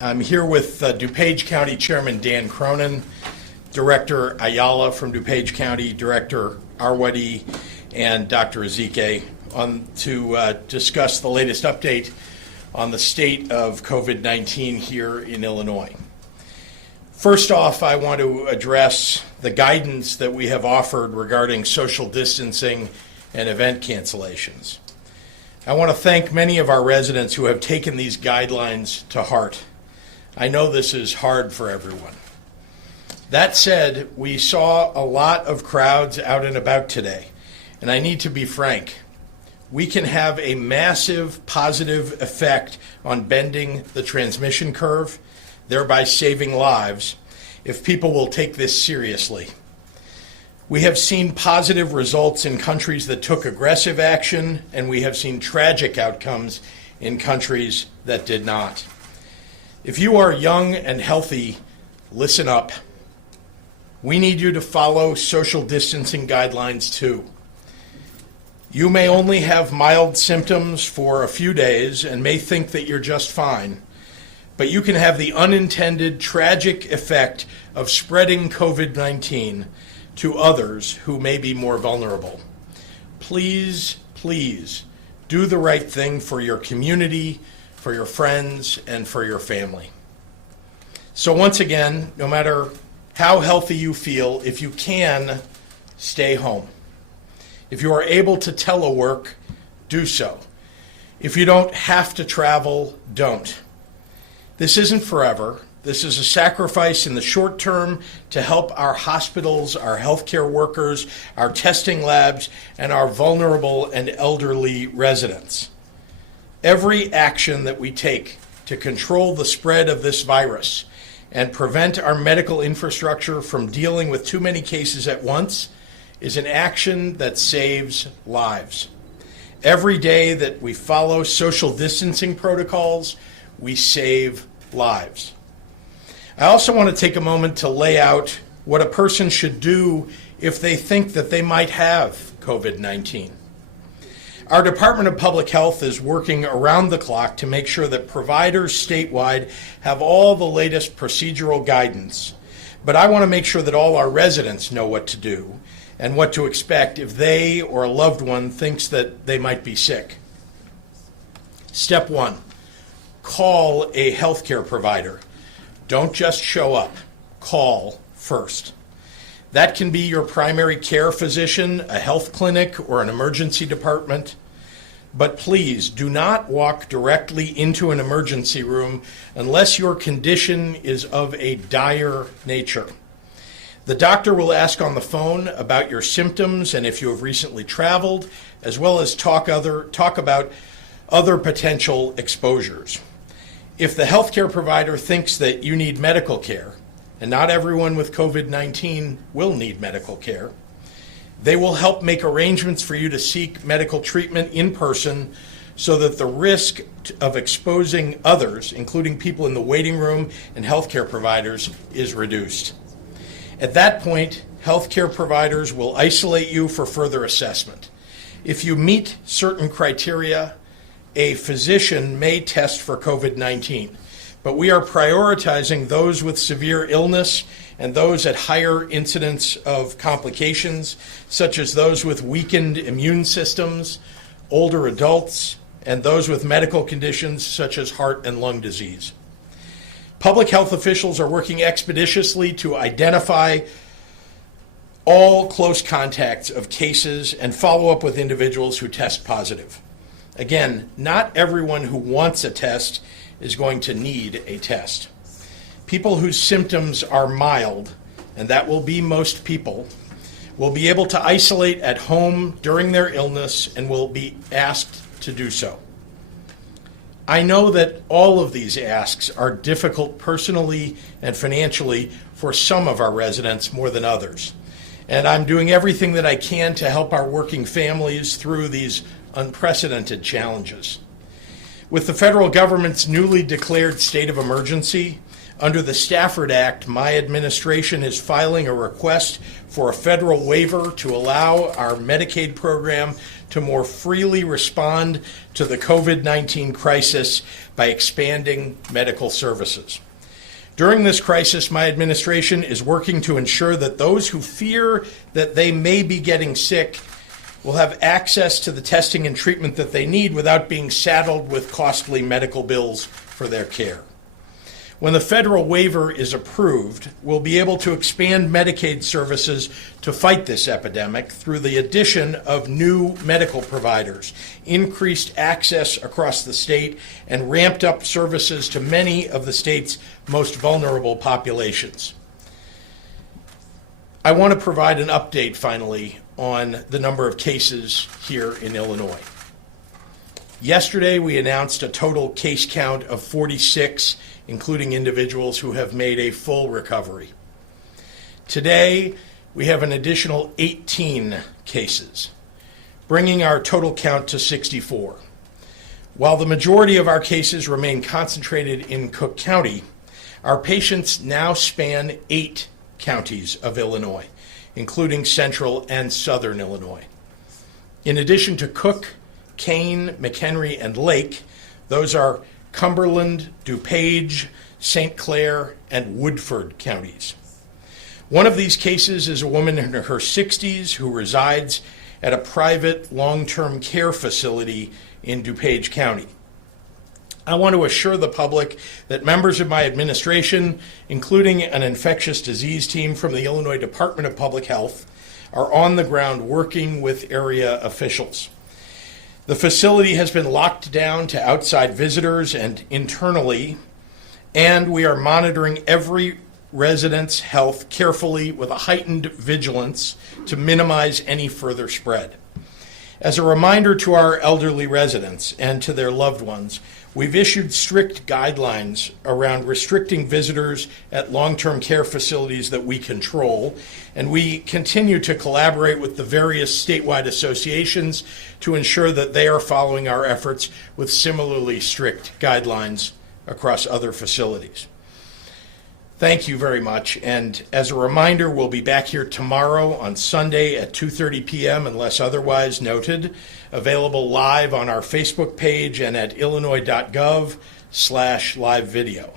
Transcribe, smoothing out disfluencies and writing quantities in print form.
I'm here with DuPage County Chairman Dan Cronin, Director Ayala from DuPage County, Director Arwady, and Dr. Ezike to discuss the latest update on the state of COVID-19 here in Illinois. First off, I want to address the guidance that we have offered regarding social distancing and event cancellations. I want to thank many of our residents who have taken these guidelines to heart. I know this is hard for everyone. That said, we saw a lot of crowds out and about today, and I need to be frank. We can have a massive positive effect on bending the transmission curve, thereby saving lives, if people will take this seriously. We have seen positive results in countries that took aggressive action, and we have seen tragic outcomes in countries that did not. If you are young and healthy, listen up. We need you to follow social distancing guidelines too. You may only have mild symptoms for a few days and may think that you're just fine, but you can have the unintended tragic effect of spreading COVID-19 to others who may be more vulnerable. Please, please do the right thing for your community, for your friends, and for your family. So once again, no matter how healthy you feel, if you can, stay home. If you are able to telework, do so. If you don't have to travel, don't. This isn't forever. This is a sacrifice in the short term to help our hospitals, our healthcare workers, our testing labs, and our vulnerable and elderly residents. Every action that we take to control the spread of this virus and prevent our medical infrastructure from dealing with too many cases at once is an action that saves lives. Every day that we follow social distancing protocols, we save lives. I also want to take a moment to lay out what a person should do if they think that they might have COVID-19. Our Department of Public Health is working around the clock to make sure that providers statewide have all the latest procedural guidance. But I want to make sure that all our residents know what to do and what to expect if they or a loved one thinks that they might be sick. Step one, call a healthcare provider. Don't just show up. Call first. That can be your primary care physician, a health clinic, or an emergency department. But please do not walk directly into an emergency room unless your condition is of a dire nature. The doctor will ask on the phone about your symptoms and if you have recently traveled, as well as talk about other potential exposures. If the healthcare provider thinks that you need medical care, and not everyone with COVID-19 will need medical care, they will help make arrangements for you to seek medical treatment in person so that the risk of exposing others, including people in the waiting room and healthcare providers, is reduced. At that point, healthcare providers will isolate you for further assessment. If you meet certain criteria, a physician may test for COVID-19. But we are prioritizing those with severe illness and those at higher incidence of complications, such as those with weakened immune systems, older adults, and those with medical conditions such as heart and lung disease. Public health officials are working expeditiously to identify all close contacts of cases and follow up with individuals who test positive. Again, not everyone who wants a test is going to need a test. People whose symptoms are mild, and that will be most people, will be able to isolate at home during their illness and will be asked to do so. I know that all of these asks are difficult personally and financially for some of our residents more than others. And I'm doing everything that I can to help our working families through these unprecedented challenges. With the federal government's newly declared state of emergency, Under the Stafford Act, my administration is filing a request for a federal waiver to allow our Medicaid program to more freely respond to the COVID-19 crisis by expanding medical services. During this crisis, my administration is working to ensure that those who fear that they may be getting sick will have access to the testing and treatment that they need without being saddled with costly medical bills for their care. When the federal waiver is approved, we'll be able to expand Medicaid services to fight this epidemic through the addition of new medical providers, increased access across the state, and ramped up services to many of the state's most vulnerable populations. I want to provide an update, finally, on the number of cases here in Illinois. Yesterday, we announced a total case count of 46, including individuals who have made a full recovery. Today, we have an additional 18 cases, bringing our total count to 64. While the majority of our cases remain concentrated in Cook County, our patients now span 8 counties of Illinois, including central and southern Illinois. In addition to Cook, Kane, McHenry, and Lake, those are Cumberland, DuPage, St. Clair, and Woodford counties. One of these cases is a woman in her 60s who resides at a private long-term care facility in DuPage County. I want to assure the public that members of my administration, including an infectious disease team from the Illinois Department of Public Health, are on the ground working with area officials. The facility has been locked down to outside visitors and internally, and we are monitoring every resident's health carefully with a heightened vigilance to minimize any further spread. As a reminder to our elderly residents and to their loved ones, we've issued strict guidelines around restricting visitors at long-term care facilities that we control, and we continue to collaborate with the various statewide associations to ensure that they are following our efforts with similarly strict guidelines across other facilities. Thank you very much, and as a reminder, we'll be back here tomorrow on Sunday at 2:30 p.m. unless otherwise noted, available live on our Facebook page and at illinois.gov/live video.